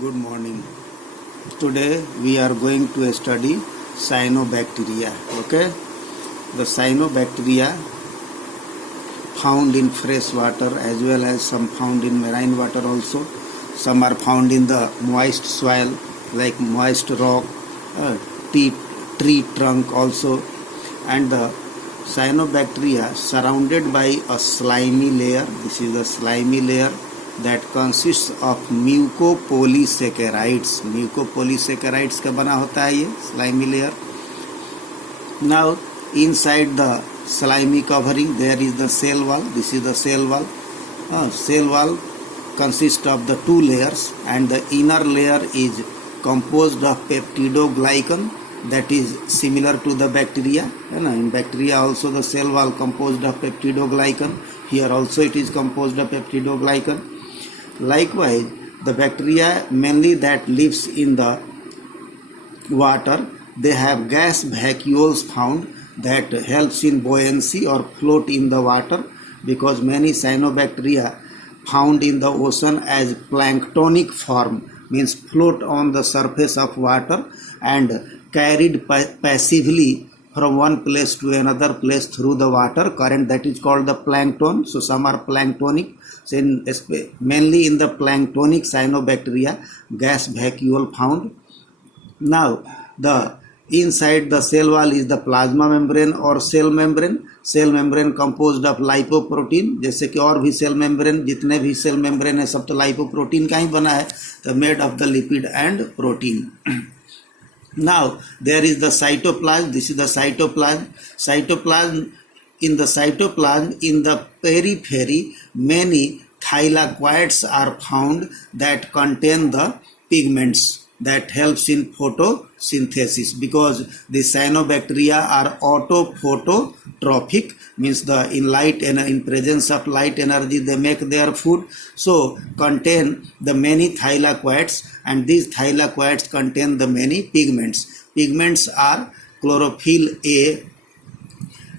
Good morning. Today we are going to study cyanobacteria. Okay, the cyanobacteria found in fresh water as well as some found in marine water also. Some are found in the moist soil like moist rock, tree trunk also, and the cyanobacteria surrounded by a slimy layer. This is the slimy layer that consists of mucopolysaccharides. Mucopolysaccharides का बना होता है ये slimy layer. Now inside the slimy covering there is the cell wall. This is the cell wall. Cell wall consists of the two layers, and the inner layer is composed of peptidoglycan that is similar to the bacteria. In bacteria also the cell wall composed of peptidoglycan. Here also it is composed of peptidoglycan. Likewise, the bacteria mainly that lives in the water, they have gas vacuoles found that helps in buoyancy or float in the water, because many cyanobacteria found in the ocean as planktonic form, means float on the surface of water and carried passively from one place to another place through the water current, that is called the plankton. So some are planktonic. So mainly in the planktonic cyanobacteria gas vacuole found. Now the inside the cell wall is the plasma membrane or cell membrane. Cell membrane composed of lipoprotein, जैसे कि और भी cell membrane, जितने भी cell membrane है सब तो lipoprotein का ही बना है, तो made of the lipid and protein. Now there is the cytoplasm. This is the cytoplasm. In the cytoplasm, in the periphery, many thylakoids are found that contain the pigments that helps in photosynthesis, because the cyanobacteria are autophototrophic, means the in presence of light energy they make their food, so contain the many thylakoids, and these thylakoids contain the many pigments. Pigments are chlorophyll A,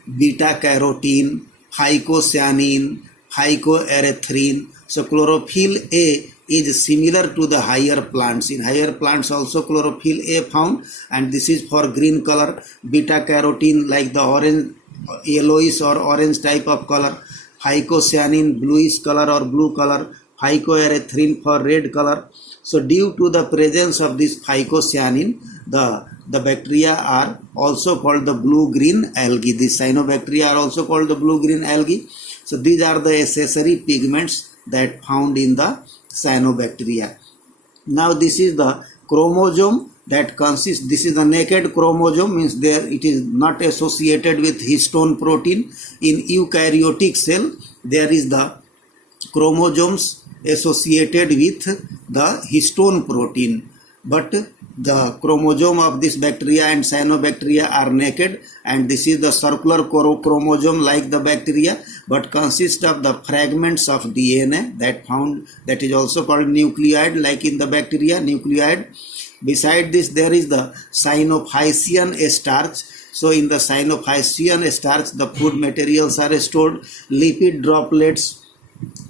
beta carotene, phycocyanin, phycoerythrin. So chlorophyll A is similar to the higher plants. In higher plants also chlorophyll A found, and this is for green color. Beta carotene like the orange, yellowish or orange type of color. Phycocyanin bluish color or blue color. Phycoerythrin for red color. So due to the presence of this phycocyanin, the bacteria are also called the blue-green algae. These cyanobacteria are also called the blue-green algae. So these are the accessory pigments that found in the cyanobacteria. Now this is the chromosome that consists, this is the naked chromosome, means there it is not associated with histone protein. In eukaryotic cell there is the chromosomes associated with the histone protein, but the chromosome of this bacteria and cyanobacteria are naked, and this is the circular chromosome like the bacteria, but consists of the fragments of DNA that is also called nucleoid, like in the bacteria, nucleoid. Beside this there is the synophysian starch. So in the synophysian starch the food materials are stored, lipid droplets,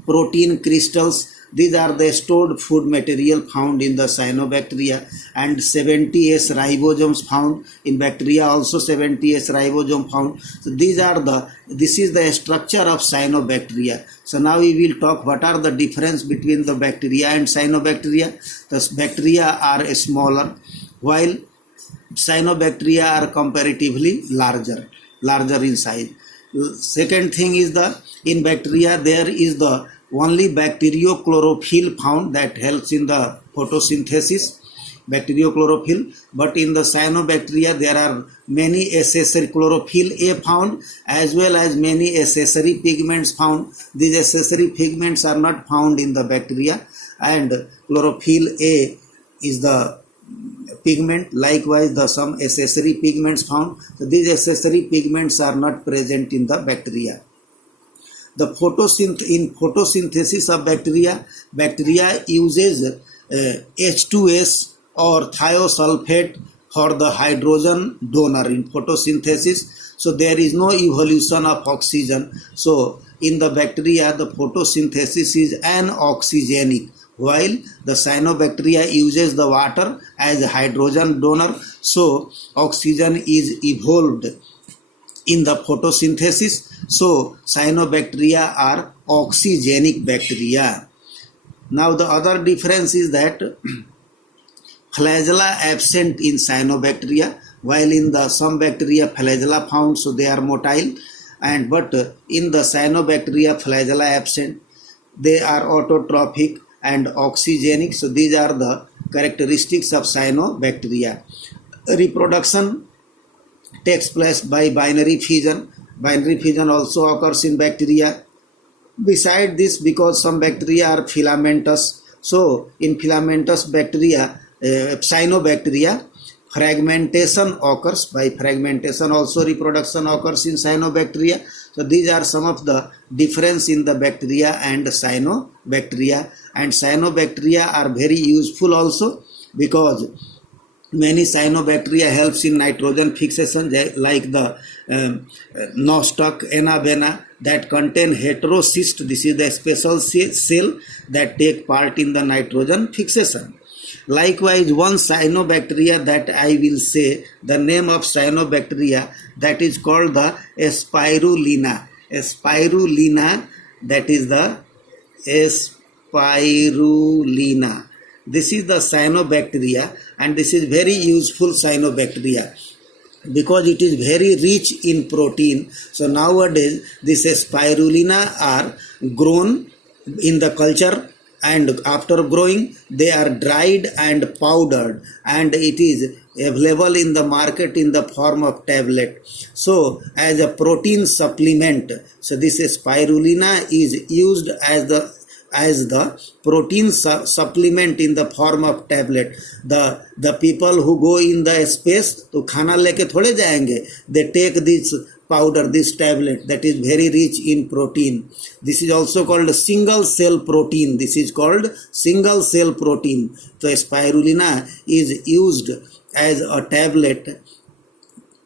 protein crystals. These are the stored food material found in the cyanobacteria, and 70S ribosomes found in bacteria, also 70S ribosome found. So this is the structure of cyanobacteria. So now we will talk what are the difference between the bacteria and cyanobacteria. The bacteria are smaller, while cyanobacteria are comparatively larger in size. Second thing is in bacteria there is the only bacteriochlorophyll found that helps in the photosynthesis, bacteriochlorophyll, but in the cyanobacteria there are many accessory chlorophyll A found as well as many accessory pigments found. These accessory pigments are not found in the bacteria, and chlorophyll A is the pigment, likewise some accessory pigments found. So these accessory pigments are not present in the bacteria. In photosynthesis of bacteria uses H2S or thiosulfate for the hydrogen donor in photosynthesis. So there is no evolution of oxygen. So in the bacteria the photosynthesis is anoxygenic. while the cyanobacteria uses the water as a hydrogen donor. So oxygen is evolved in the photosynthesis. So cyanobacteria are oxygenic bacteria. Now the other difference is that flagella absent in cyanobacteria, while in the some bacteria flagella found, so they are motile, and but in the cyanobacteria flagella absent, they are autotrophic and oxygenic. So these are the characteristics of cyanobacteria. Reproduction takes place by binary fission. Binary fission also occurs in bacteria. Beside this, because some bacteria are filamentous, so in filamentous bacteria, cyanobacteria, fragmentation occurs. By fragmentation also reproduction occurs in cyanobacteria. So these are some of the difference in the bacteria and cyanobacteria. And cyanobacteria are very useful also, because many cyanobacteria helps in nitrogen fixation, like the nostoc, enabena, that contain heterocyst. This is the special cell that take part in the nitrogen fixation. Likewise, one cyanobacteria that I will say the name of cyanobacteria, that is called the spirulina. Spirulina, that is the spirulina. This is the cyanobacteria, and this is very useful cyanobacteria because it is very rich in protein. So nowadays this spirulina are grown in the culture, and after growing they are dried and powdered, and it is available in the market in the form of tablet. So as a protein supplement, so this spirulina is used as the protein supplement in the form of tablet. The people who go in the space to खाना लेके थोड़े जाएंगे, they take this powder, this tablet that is very rich in protein. This is also called single cell protein. This is called single cell protein. So spirulina is used as a tablet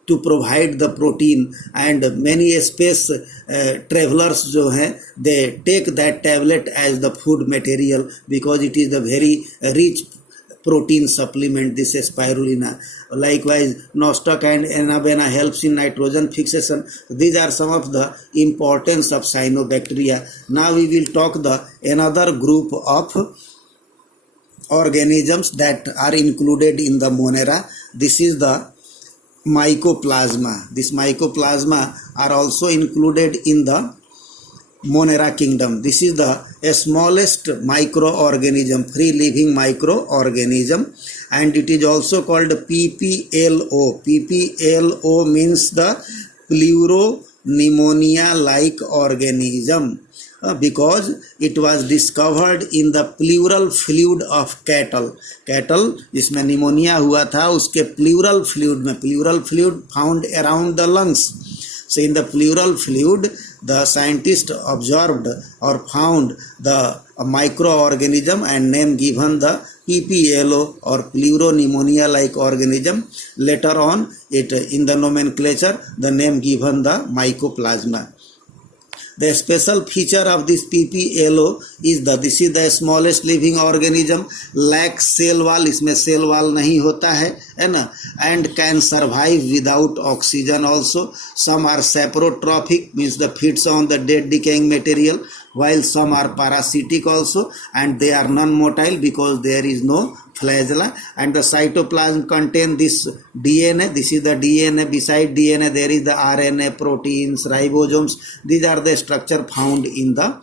to provide the protein, and many space travelers जो हैं, they take that tablet as the food material because it is the very rich protein supplement, this spirulina. Likewise, nostoc and enabena helps in nitrogen fixation. These are some of the importance of cyanobacteria. Now we will talk the another group of organisms that are included in the Monera. This is the mycoplasma. This mycoplasma are also included in the Monera kingdom. This is the smallest microorganism, free living microorganism, and it is also called PPLO. PPLO means the pleuropneumonia like organism, because it was discovered in the pleural fluid of cattle. Cattle जिसमें pneumonia हुआ था, उसके pleural fluid found around the lungs. So in the pleural fluid, the scientist observed or found the microorganism and name given the PPLO or pleuropneumonia like organism. Later on, it in the nomenclature, the name given the mycoplasma. The special feature of this PPLO is this is the smallest living organism, lacks cell wall, इसमें cell wall नहीं होता है ना, and can survive without oxygen also. Some are saprotrophic, means the feeds on the dead decaying material, while some are parasitic also, and they are non-motile because there is no flagella, and the cytoplasm contain this DNA. This is the DNA. Beside DNA there is the RNA, proteins, ribosomes. These are the structure found in the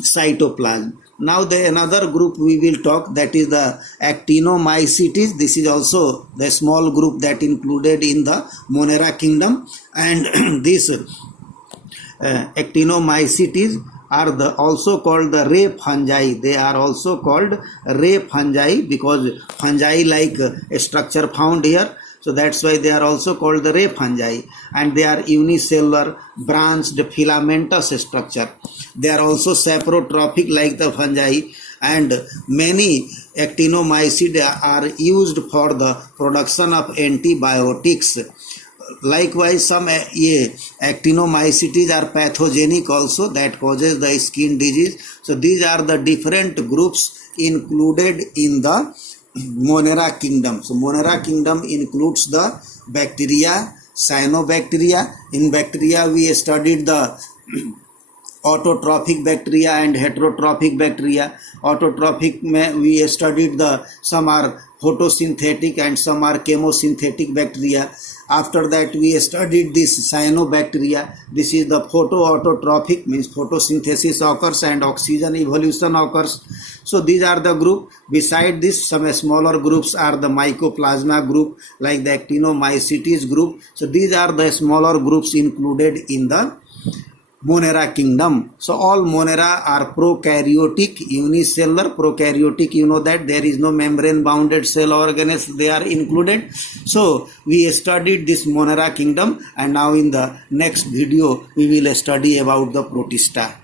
cytoplasm. Now the another group we will talk, that is the actinomycetes. This is also the small group that included in the Monera kingdom, and this actinomycetes are also called the ray fungi. They are also called ray fungi because fungi like a structure found here. So that's why they are also called the ray fungi, and they are unicellular, branched, filamentous structure. They are also saprotrophic like the fungi, and many actinomycetes are used for the production of antibiotics. likewise some actinomycetes are pathogenic also, that causes the skin disease. So these are the different groups included in the Monera kingdom. So Monera kingdom includes the bacteria, cyanobacteria. In bacteria we studied the autotrophic bacteria and heterotrophic bacteria. Autotrophic we studied the some are photosynthetic and some are chemosynthetic bacteria. After that we studied this cyanobacteria. This is the photoautotrophic, means photosynthesis occurs and oxygen evolution occurs. So these are the group. Beside this, some smaller groups are the mycoplasma group, like the actinomycetes group. So these are the smaller groups included in the Monera kingdom. So all Monera are prokaryotic, unicellular. Prokaryotic, you know that there is no membrane bounded cell organisms, they are included. So we studied this Monera kingdom, and now in the next video we will study about the Protista.